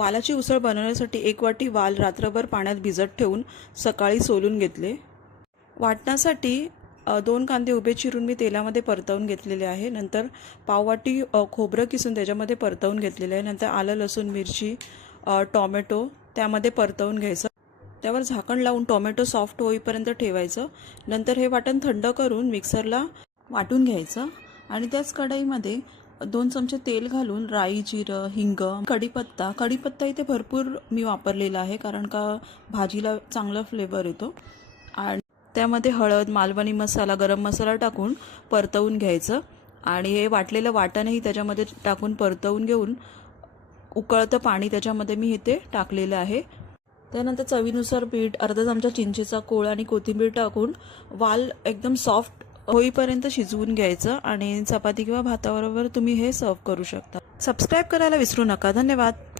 वालाची उसळ बनवण्यासाठी 1 वाटी वाल रात्रभर पाण्यात भिजत ठेवून सकाळी सोलून घेतले। वाटण्यासाठी 2 कांदे उभे चिरून मी तेलामध्ये परतवून घेतलेले आहे। नंतर पाव वाटी खोबरं किसून त्याच्यामध्ये परतवून घेतलेले आहे। नंतर आलं लसूण मिरची टोमॅटो त्यामध्ये परतवून घ्यायचं। त्यावर झाकण लावून टोमॅटो सॉफ्ट होईपर्यंत ठेवायचं। नंतर हे वाटण थंड करून मिक्सरला वाटून घ्यायचं आणि त्याच कढईमध्ये 2 चमचे तेल घालून राई जिरं हिंग कढीपत्ता इथे भरपूर मी वापरलेला आहे, कारण का भाजीला चांगला फ्लेवर येतो। आणि त्यामध्ये हळद मालवणी मसाला गरम मसाला टाकून परतवून घ्यायचं आणि हे वाटलेलं वाटणही त्याच्यामध्ये टाकून परतवून घेऊन उकळतं पाणी त्याच्यामध्ये मी इथे टाकलेलं आहे। त्यानंतर चवीनुसार मीठ अर्धा चमचा चिंचेचा कोळ आणि कोथिंबीर टाकून वाल एकदम सॉफ्ट होईपर्यंत शिजवून घ्यायचं आणि चपाती किंवा भाताबरोबर तुम्ही हे सर्व करू शकता। सबस्क्राइब करायला विसरू नका। धन्यवाद।